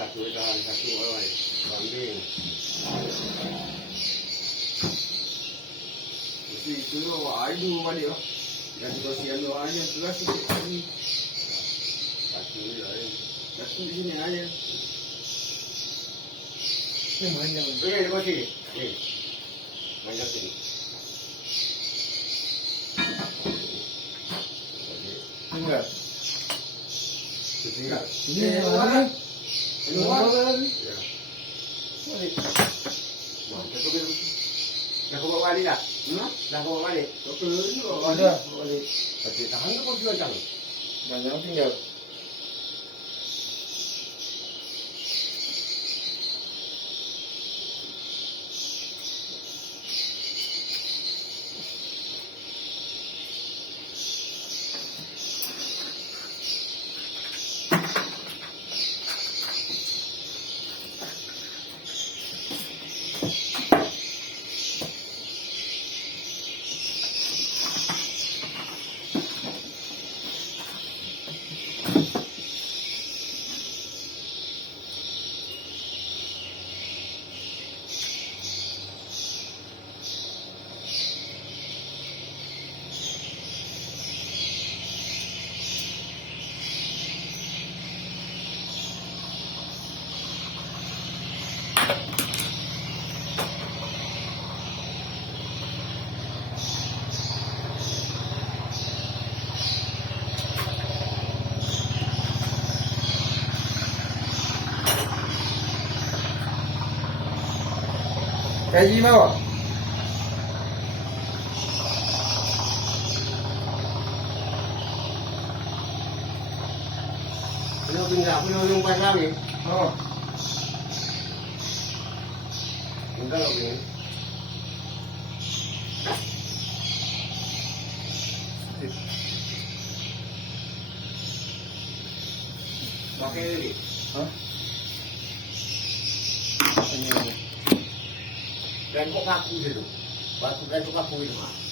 Satu dah, satu orang kambing. Mesti itu air dulu balik lah. Dan kalau siang tu air terus sikit lagi. Satu je air. Satu di sini air. Ni mana? Eh, lepas sini. Ni. Mana sini? Tinggal. Tinggal. Ini mana? Keluar lagi. Ya. Balik. Dah kau bawa balik dah? Dah bawa balik? Ada. Balik. Okey, tahan ke kau jual jang? Jangan tinggal. Kaji bawa. Penuh pasang ni. Oh. Enggak loh ini. Pakai ini. Hah? Ini. Dan kok kaku gitu, batu dan kok kaku itu mah.